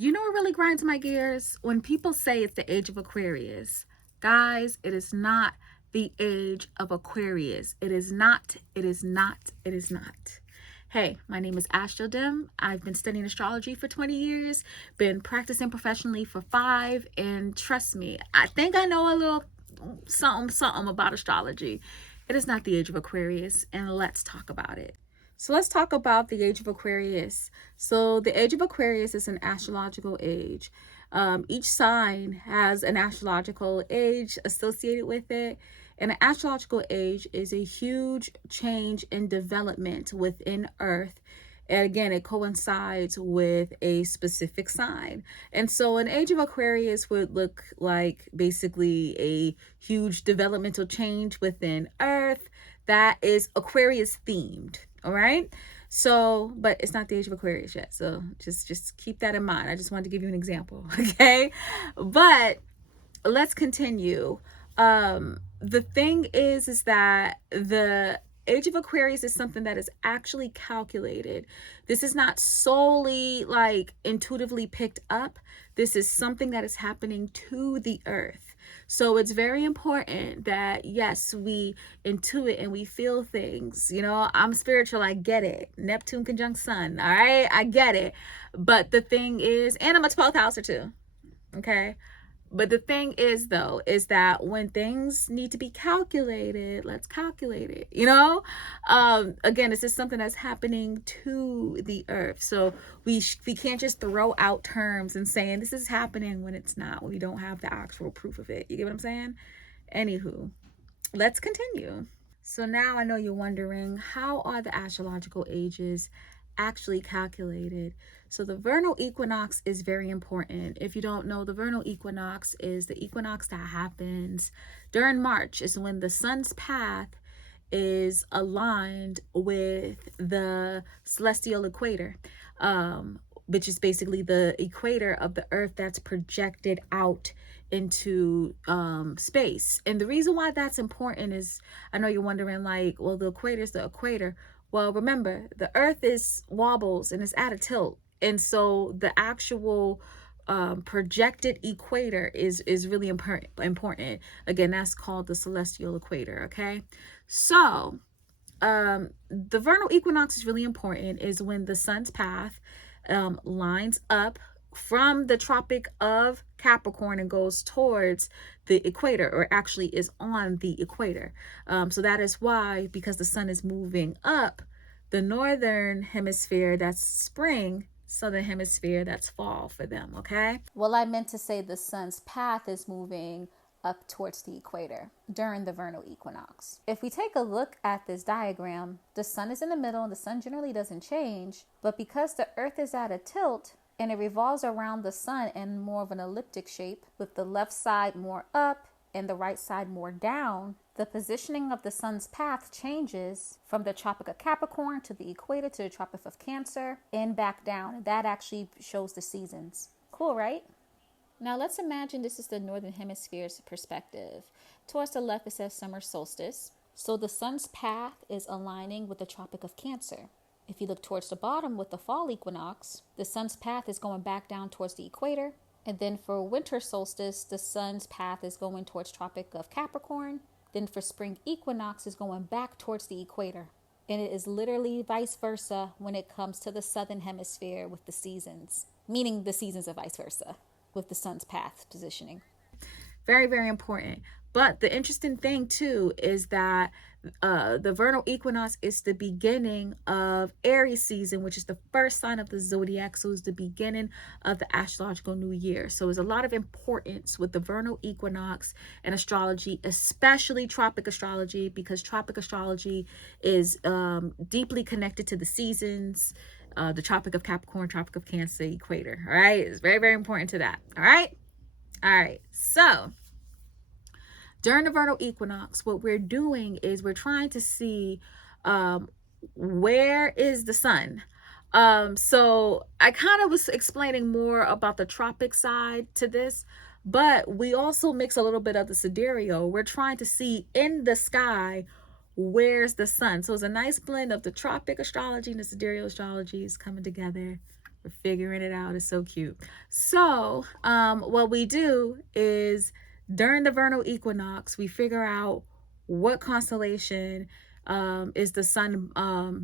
You know what really grinds my gears? When people say it's the age of Aquarius. Guys, it is not the age of Aquarius. It is not. It is not. It is not. Hey, my name is Astrodim. I've been studying astrology for 20 years, been practicing professionally for 5, and trust me, I think I know a little something about astrology. It is not the age of Aquarius, and let's talk about it. So let's talk about the age of Aquarius. So the age of Aquarius is an astrological age. Each sign has an astrological age associated with it. And an astrological age is a huge change in development within Earth. And again, it coincides with a specific sign. And so an age of Aquarius would look like basically a huge developmental change within Earth that is Aquarius themed. All right. So, but it's not the age of Aquarius yet. So just keep that in mind. I just wanted to give you an example. Okay. But let's continue. The thing is that the age of Aquarius is something that is actually calculated. This is not solely like intuitively picked up. This is something that is happening to the earth. So it's very important that, yes, we intuit and we feel things. You know, I'm spiritual. I get it. Neptune conjunct Sun. All right. I get it. But the thing is, and I'm a 12th houser too. Okay. But the thing is, though, is that when things need to be calculated, let's calculate it. Again, this is something that's happening to the earth. So we can't just throw out terms and saying this is happening when it's not. We don't have the actual proof of it. You get what I'm saying? Anywho, let's continue. So now I know you're wondering, how are the astrological ages actually calculated? So the vernal equinox is very important. If you don't know, the vernal equinox is the equinox that happens during March. Is when the sun's path is aligned with the celestial equator, which is basically the equator of the earth that's projected out into space. And the reason why that's important is, I know you're wondering, like, well, the equator is the equator. Well, remember, the earth is wobbles and it's at a tilt. And so the actual projected equator is really important. Again, that's called the celestial equator. Okay. So the vernal equinox is really important, is when the sun's path lines up from the Tropic of Capricorn and goes towards the equator, or actually is on the equator. So that is why, because the sun is moving up, the northern hemisphere, that's spring, southern hemisphere, that's fall for them. Okay. Well, I meant to say the sun's path is moving up towards the equator during the vernal equinox. If we take a look at this diagram, the sun is in the middle and the sun generally doesn't change, but because the earth is at a tilt and it revolves around the sun in more of an elliptic shape, with the left side more up and the right side more down, the positioning of the sun's path changes from the Tropic of Capricorn to the equator to the Tropic of Cancer and back down. That actually shows the seasons. Cool, right? Now let's imagine this is the northern hemisphere's perspective. Towards the left it says summer solstice. So the sun's path is aligning with the Tropic of Cancer. If you look towards the bottom with the fall equinox, the sun's path is going back down towards the equator. And then for winter solstice, the sun's path is going towards Tropic of Capricorn. Then for spring equinox is going back towards the equator. And it is literally vice versa when it comes to the southern hemisphere with the seasons, meaning the seasons are vice versa with the sun's path positioning. Very, very important. But the interesting thing too is that the vernal equinox is the beginning of Aries season, which is the first sign of the zodiac. So it's the beginning of the astrological new year. So there's a lot of importance with the vernal equinox and astrology, especially tropic astrology, because tropic astrology is deeply connected to the seasons, the Tropic of Capricorn, Tropic of Cancer, equator. All right. It's very, very important to that. All right. All right. So during the vernal equinox, what we're doing is we're trying to see where is the sun. So I kind of was explaining more about the tropic side to this, but we also mix a little bit of the sidereal. We're trying to see in the sky, where's the sun. So it's a nice blend of the tropic astrology and the sidereal astrology is coming together We're figuring it out. It's so cute. So, what we do is during the vernal equinox, we figure out what constellation is the sun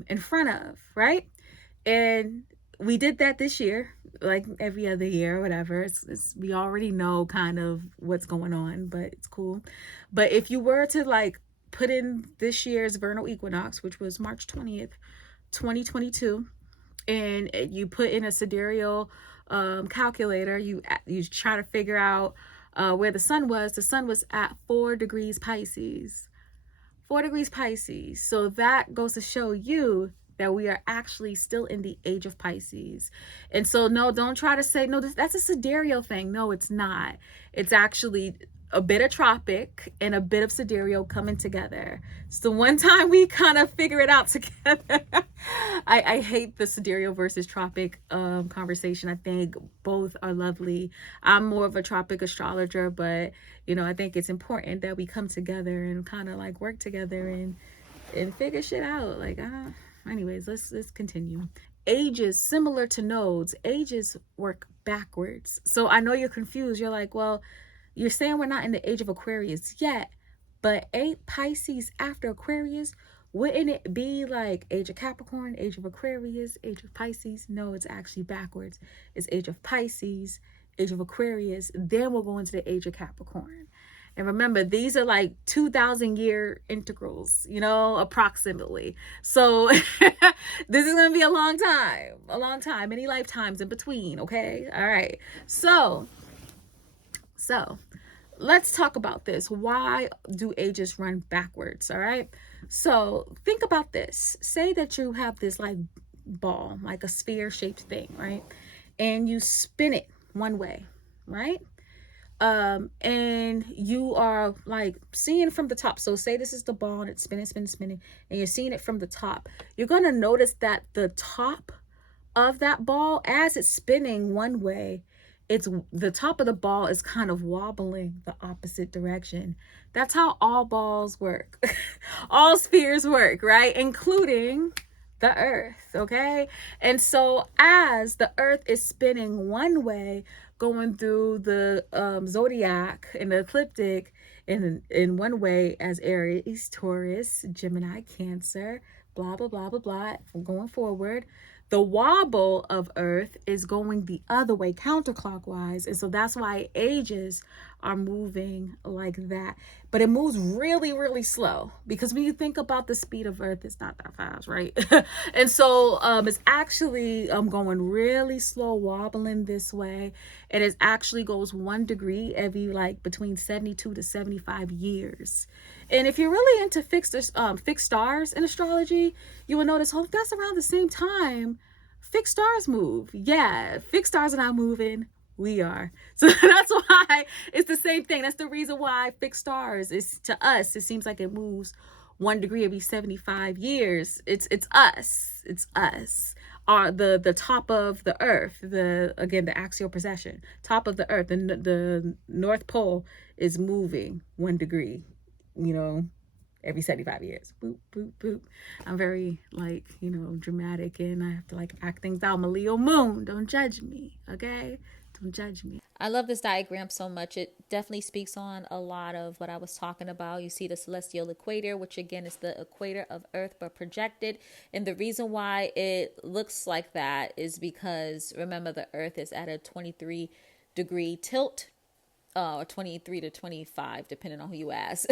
in front of, right? And we did that this year, like every other year or whatever. We already know kind of what's going on, but it's cool. But if you were to like put in this year's vernal equinox, which was March 20th, 2022, and you put in a sidereal calculator, you try to figure out where the sun was. The sun was at 4 degrees Pisces. 4 degrees Pisces. So that goes to show you that we are actually still in the age of Pisces. And so, no, don't try to say, no, that's a sidereal thing. No, it's not. It's actually a bit of tropic and a bit of sidereal coming together. It's the one time we kind of figure it out together. I hate the sidereal versus tropic conversation. I think both are lovely. I'm more of a tropic astrologer, but I think it's important that we come together and kind of like work together and figure shit out. Like, anyways, let's continue. Ages, similar to nodes, ages work backwards. So I know you're confused. You're like, well, you're saying we're not in the age of Aquarius yet, but ain't Pisces after Aquarius? Wouldn't it be like age of Capricorn, age of Aquarius, age of Pisces? No, it's actually backwards. It's age of Pisces, age of Aquarius, then we'll go into the age of Capricorn. And remember, these are like 2,000 year integrals, approximately. So this is going to be a long time, many lifetimes in between. Okay. All right. So let's talk about this. Why do ages run backwards? All right. So think about this. Say that you have this like ball, like a sphere shaped thing, right? And you spin it one way, right? And you are like seeing from the top. So say this is the ball and it's spinning, and you're seeing it from the top. You're going to notice that the top of that ball, as it's spinning one way, it's the top of the ball is kind of wobbling the opposite direction. That's how all balls work. All spheres work, right? Including the earth, okay? And so as the earth is spinning one way, going through the zodiac and the ecliptic in one way as Aries, Taurus, Gemini, Cancer, blah, blah, blah, blah, blah, going forward, the wobble of Earth is going the other way, counterclockwise. And so that's why ages are moving like that. But it moves really, really slow, because when you think about the speed of Earth, it's not that fast, right? And so it's actually going really slow, wobbling this way. And it actually goes 1 degree every like between 72 to 75 years. And if you're really into fixed stars in astrology, you will notice, oh, that's around the same time fixed stars move. Yeah, fixed stars are not moving. We are. So that's why it's the same thing. That's the reason why fixed stars is, to us, it seems like it moves 1 degree every 75 years. It's us. It's us. The top of the earth, the axial precession, top of the earth, and the North Pole is moving 1 degree, every 75 years. Boop, boop, boop. I'm very dramatic, and I have to act things out. I'm a Leo moon. Don't judge me, okay? Don't judge me. I love this diagram so much. It definitely speaks on a lot of what I was talking about. You see the celestial equator, which again is the equator of Earth, but projected. And the reason why it looks like that is because, remember, the Earth is at a 23-degree tilt, or 23 to 25, depending on who you ask,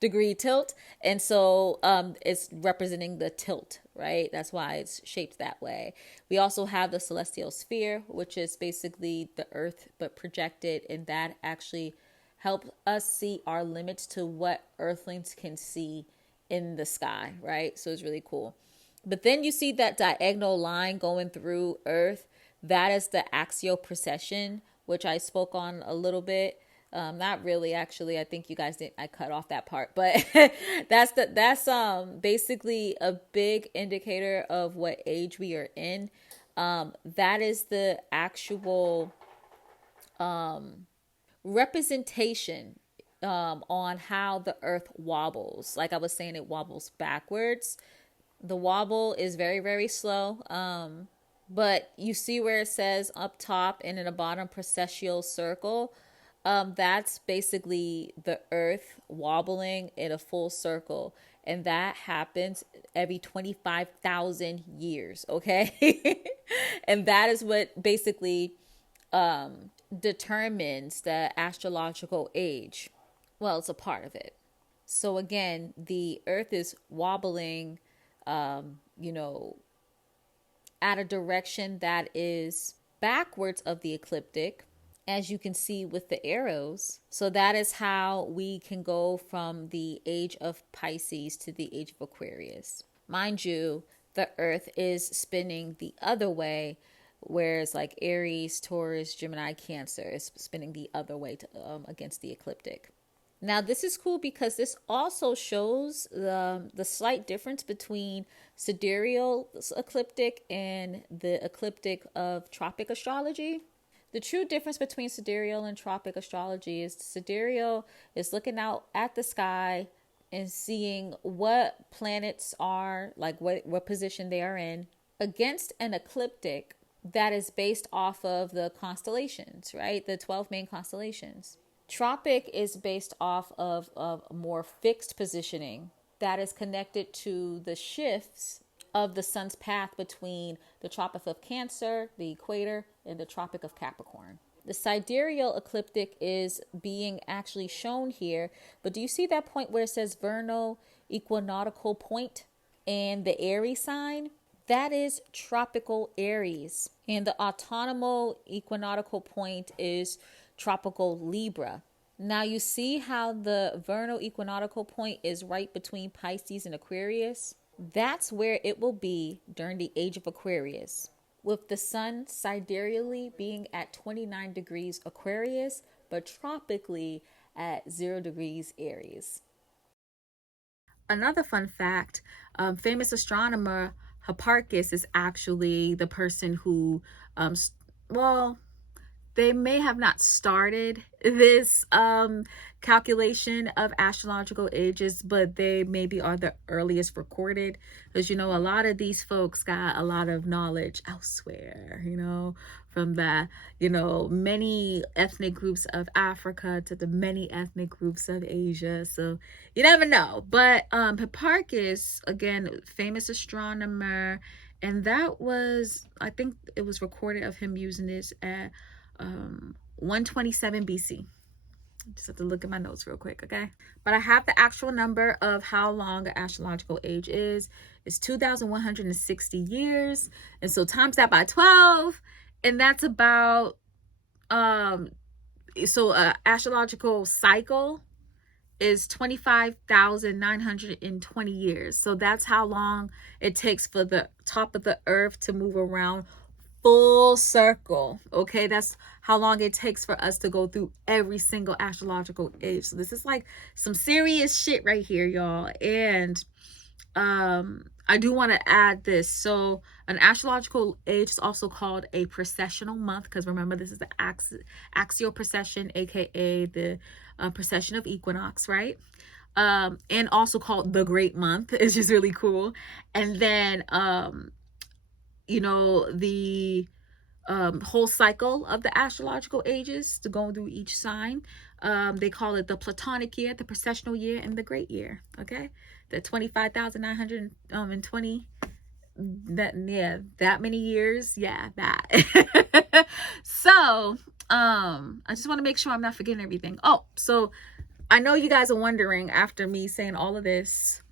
degree tilt. And so it's representing the tilt, right? That's why it's shaped that way. We also have the celestial sphere, which is basically the Earth, but projected. And that actually helps us see our limits to what Earthlings can see in the sky, right? So it's really cool. But then you see that diagonal line going through Earth. That is the axial precession, which I spoke on a little bit. Not really, actually. I think you guys didn't. I cut off that part, but that's basically a big indicator of what age we are in. That is the actual representation on how the Earth wobbles. Like I was saying, it wobbles backwards. The wobble is very, very slow. But you see where it says up top and in the bottom precessial circle? That's basically the earth wobbling in a full circle. And that happens every 25,000 years, okay? And that is what basically determines the astrological age. Well, it's a part of it. So again, the earth is wobbling, you know, at a direction that is backwards of the ecliptic, as you can see with the arrows. So that is how we can go from the age of Pisces to the age of Aquarius. Mind you, the earth is spinning the other way, whereas like Aries, Taurus, Gemini, Cancer is spinning the other way to, against the ecliptic. Now, this is cool because this also shows the slight difference between sidereal ecliptic and the ecliptic of tropic astrology. The true difference between sidereal and tropic astrology is sidereal is looking out at the sky and seeing what planets are, like what position they are in, against an ecliptic that is based off of the constellations, right? The 12 main constellations. Tropic is based off of a more fixed positioning that is connected to the shifts of the sun's path between the Tropic of Cancer, the equator, and the Tropic of Capricorn. The sidereal ecliptic is being actually shown here, but do you see that point where it says vernal equinoctial point and the Aries sign? That is tropical Aries, and the autonomal equinoctial point is tropical Libra. Now you see how the vernal equinoctial point is right between Pisces and Aquarius? That's where it will be during the age of Aquarius, with the sun sidereally being at 29 degrees Aquarius, but tropically at 0 degrees Aries. Another fun fact, famous astronomer Hipparchus is actually the person who, well, they may have not started this calculation of astrological ages, but they maybe are the earliest recorded, because you know a lot of these folks got a lot of knowledge elsewhere, you know, from the, you know, many ethnic groups of Africa to the many ethnic groups of Asia. So you never know. But Hipparchus, again, famous astronomer, and that was, I think it was recorded of him using this at 127 BC. Just have to look at my notes real quick, okay? But I have the actual number of how long the astrological age is. It's 2,160 years. And so times that by 12, and that's about, so astrological cycle is 25,920 years. So that's how long it takes for the top of the earth to move around full circle. Okay, that's how long it takes for us to go through every single astrological age. So this is like some serious shit right here, y'all. And I do want to add this. So an astrological age is also called a precessional month, because remember, this is the axial precession, aka the precession of equinox, right? And also called the great month. It's just really cool. And then you know, the whole cycle of the astrological ages to go through each sign. They call it the Platonic year, the precessional year, and the great year. Okay, the 25,920. That, yeah, that many years. Yeah, that. So I just want to make sure I'm not forgetting everything. Oh, so I know you guys are wondering, after me saying all of this,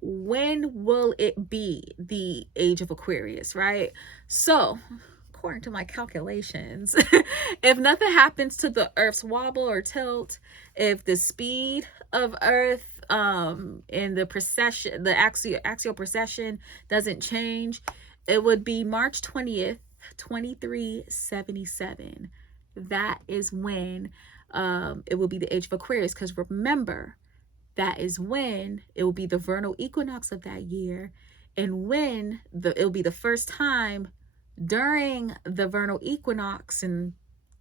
when will it be the age of Aquarius, right? So according to my calculations, if nothing happens to the earth's wobble or tilt, if the speed of earth in the precession, the axial precession doesn't change, it would be March 20th, 2377. That is when it will be the age of Aquarius, because remember, that is when it will be the vernal equinox of that year, and when it'll be the first time during the vernal equinox in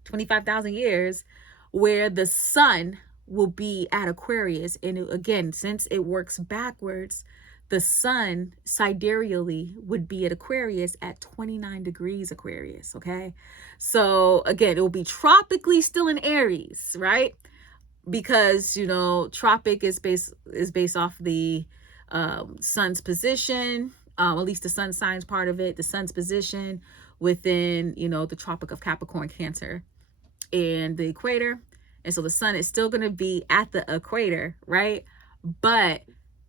25,000 years where the sun will be at Aquarius. And it, again, since it works backwards, the sun sidereally would be at Aquarius at 29 degrees Aquarius, okay? So again, it will be tropically still in Aries, right? Because, you know, tropic is based off the sun's position, at least the sun signs part of it, the sun's position within, you know, the Tropic of Capricorn, Cancer, and the equator. And so the sun is still going to be at the equator, right? But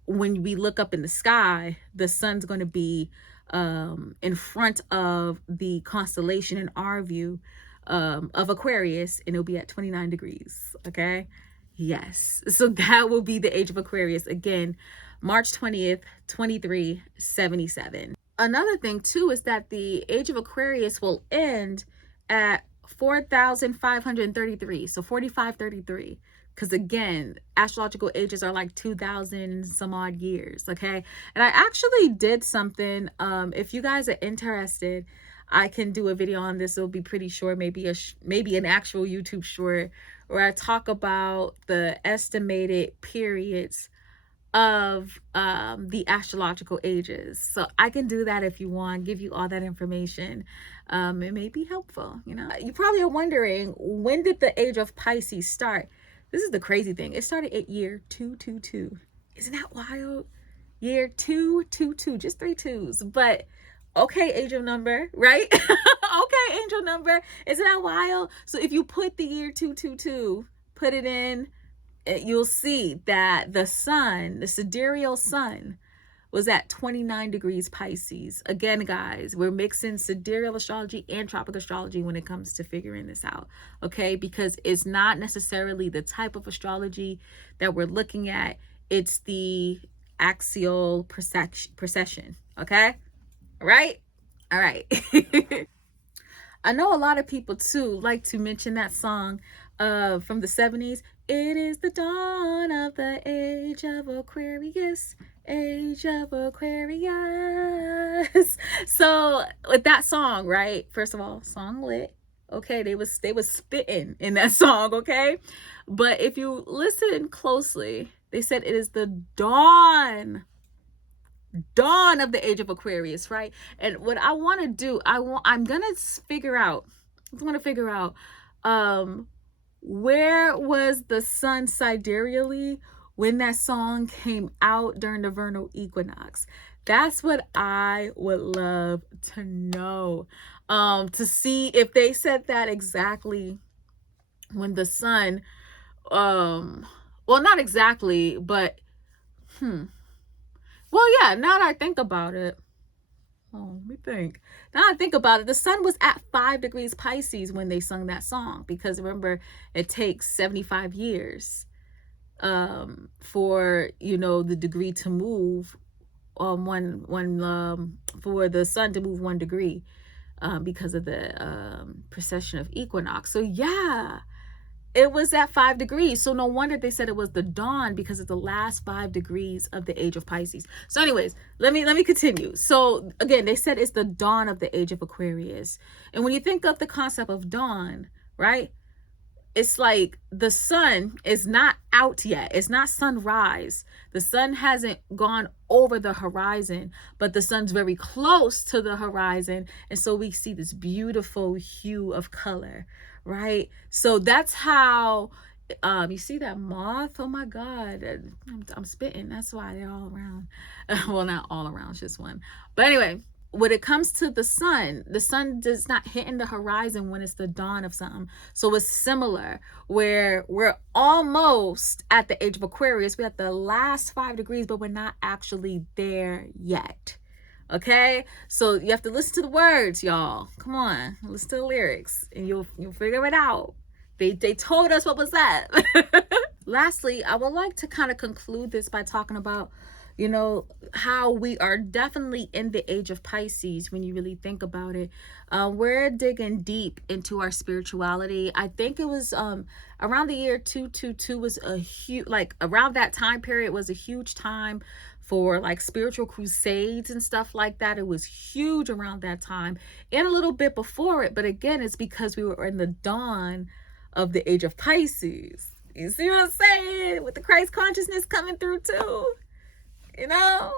when we look up in the sky, the sun's going to be in front of the constellation in our view of Aquarius, and it'll be at 29 degrees. Okay. Yes. So that will be the age of Aquarius. Again, March 20th, 2377. Another thing too is that the age of Aquarius will end at 4,533. So 4533. Because again, astrological ages are like 2,000 some odd years. Okay. And I actually did something. If you guys are interested, I can do a video on this. It'll be pretty short, maybe an actual YouTube short, where I talk about the estimated periods of the astrological ages. So I can do that if you want, give you all that information. It may be helpful. You know, you probably are wondering, when did the age of Pisces start? This is the crazy thing. It started at year 222. Isn't that wild? Year 222, just 3 twos. But okay, angel number, right? Okay, angel number. Isn't that wild? So if you put the year 222, put it in, you'll see that the sun, the sidereal sun, was at 29 degrees Pisces. Again, guys, we're mixing sidereal astrology and tropic astrology when it comes to figuring this out, okay? Because it's not necessarily the type of astrology that we're looking at. It's the axial precession, okay? All right? All right. I know a lot of people, too, like to mention that song from the 70s. It is the dawn of the age of Aquarius. Age of Aquarius. So with that song, right? First of all, song lit. Okay, they was spitting in that song, okay? But if you listen closely, they said it is the dawn of the age of Aquarius, right? And what I want to do, I'm gonna figure out where was the sun sidereally when that song came out during the vernal equinox. That's what I would love to know, to see if they said that exactly when the sun, well, not exactly, but well, yeah, now that I think about it, let me think. Now I think about it, the sun was at 5 degrees Pisces when they sung that song, because remember, it takes 75 years for, you know, the degree to move for the sun to move 1 degree because of the precession of equinox. So yeah, it was at 5 degrees. So no wonder they said it was the dawn, because it's the last 5 degrees of the age of Pisces. So anyways, let me continue. So again, they said it's the dawn of the age of Aquarius. And when you think of the concept of dawn, right? It's like the sun is not out yet. It's not sunrise. The sun hasn't gone over the horizon, but the sun's very close to the horizon. And so we see this beautiful hue of color, right? So that's how, you see that moth? Oh my God, I'm spitting. That's why they're all around. Well, not all around, it's just one. But anyway, when it comes to the sun does not hit in the horizon when it's the dawn of something. So it's similar, where we're almost at the age of Aquarius. We're at the last 5 degrees, but we're not actually there yet. Okay, so you have to listen to the words, y'all. Come on, listen to the lyrics, and you'll figure it out. They told us what was that. Lastly, I would like to kind of conclude this by talking about, you know, how we are definitely in the age of Pisces when you really think about it. We're digging deep into our spirituality. I think it was around the year 222 was a huge, like around that time period was a huge time for like spiritual crusades and stuff like that. It was huge around that time and a little bit before it. But again, it's because we were in the dawn of the age of Pisces. You see what I'm saying? With the Christ consciousness coming through too. You know,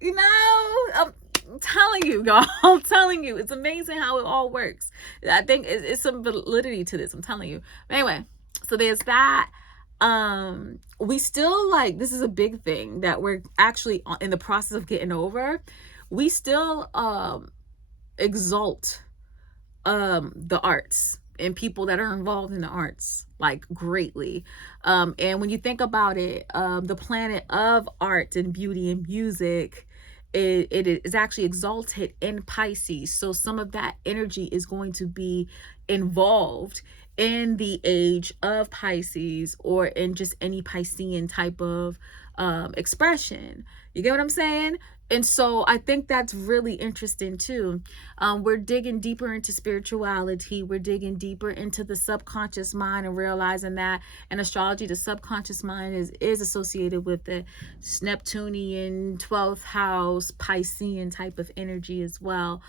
You know, I'm telling you, y'all. I'm telling you, it's amazing how it all works. I think it's some validity to this. I'm telling you. But anyway, so there's that. We still, like, this is a big thing that we're actually in the process of getting over. We still exalt the arts and people that are involved in the arts, like, greatly. And when you think about it, the planet of art and beauty and music, it is actually exalted in Pisces. So some of that energy is going to be involved in the age of Pisces, or in just any Piscean type of expression. You get what I'm saying? And so I think that's really interesting too. We're digging deeper into spirituality. We're digging deeper into the subconscious mind, and realizing that in astrology, the subconscious mind is associated with the Neptunian 12th house Piscean type of energy as well.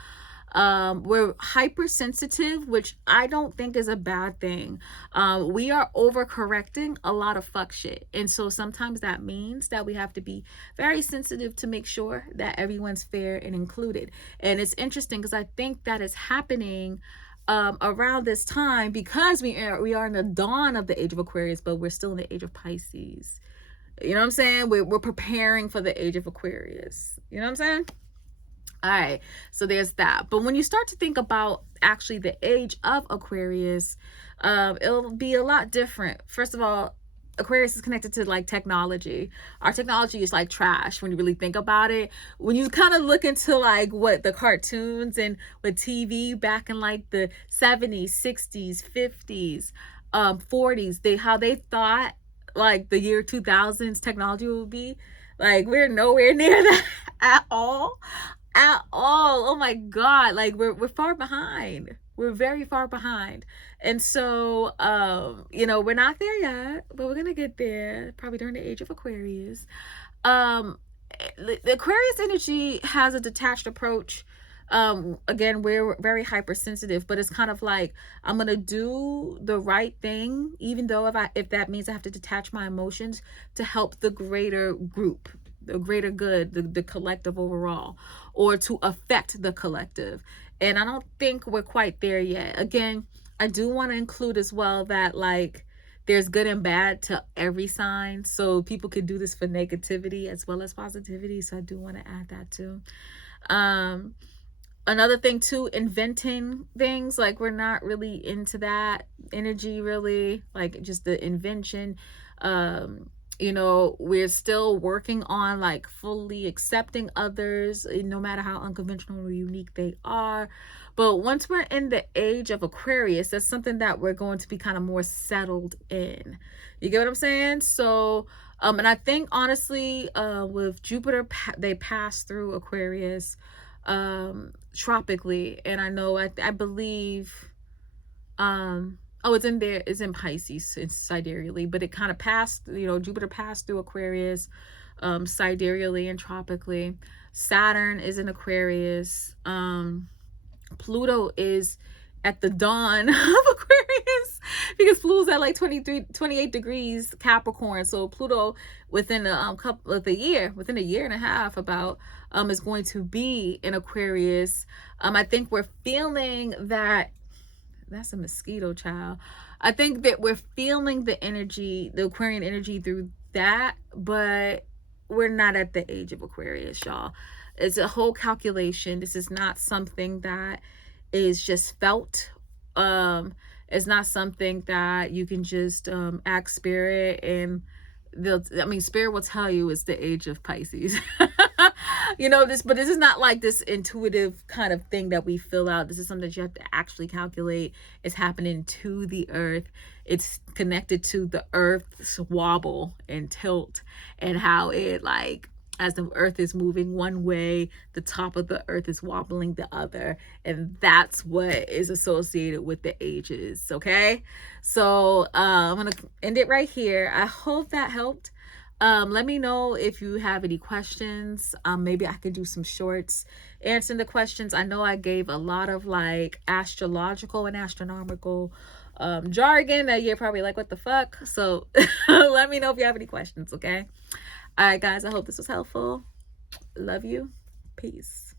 We're hypersensitive, which I don't think is a bad thing. We are overcorrecting a lot of fuck shit. And so sometimes that means that we have to be very sensitive to make sure that everyone's fair and included. And it's interesting because I think that is happening around this time, because we are in the dawn of the age of Aquarius, but we're still in the age of Pisces. You know what I'm saying? We're preparing for the age of Aquarius. You know what I'm saying? All right, so there's that. But when you start to think about actually the age of Aquarius, it'll be a lot different. First of all, Aquarius is connected to, like, technology. Our technology is like trash when you really think about it. When you kind of look into, like, what the cartoons and with TV back in, like, the 70s, 60s, 50s, 40s, how they thought, like, the year 2000s technology will be. Like, we're nowhere near that at all. At all. Oh my god, like, we're far behind. We're very far behind. And so we're not there yet, but we're gonna get there probably during the age of Aquarius. The Aquarius energy has a detached approach. Again, we're very hypersensitive, but it's kind of like, I'm gonna do the right thing, even though if that means I have to detach my emotions to help the greater group, the greater good, the collective overall, or to affect the collective. And I don't think we're quite there yet. Again, I do want to include as well that, like, there's good and bad to every sign, so people could do this for negativity as well as positivity. So I do want to add that too. Another thing too, inventing things, like, we're not really into that energy, really, like, just the invention. We're still working on, like, fully accepting others, no matter how unconventional or unique they are. But once we're in the age of Aquarius, that's something that we're going to be kind of more settled in. You get what I'm saying? So and I think, honestly, with Jupiter, they pass through Aquarius tropically. And I know, I believe, it's in there, it's in Pisces, it's sidereally, but it kind of passed, Jupiter passed through Aquarius sidereally and tropically. Saturn is in Aquarius. Pluto is at the dawn of Aquarius, because Pluto's at like 28 degrees Capricorn. So Pluto, within within a year and a half about, is going to be in Aquarius. I think we're feeling that. That's a mosquito, child. I think that we're feeling the energy, the Aquarian energy, through that, but we're not at the age of Aquarius, y'all. It's a whole calculation. This is not something that is just felt. It's not something that you can just ask spirit, and spirit will tell you it's the age of Pisces. But this is not like this intuitive kind of thing that we fill out. This is something that you have to actually calculate. It's happening to the earth. It's connected to the earth's wobble and tilt, and how it, like, as the earth is moving one way, the top of the earth is wobbling the other. And that's what is associated with the ages. Okay. So I'm going to end it right here. I hope that helped. Let me know if you have any questions. Maybe I could do some shorts answering the questions. I know I gave a lot of, like, astrological and astronomical jargon that you're probably like, what the fuck? So let me know if you have any questions. Okay. All right, guys, I hope this was helpful. Love you. Peace.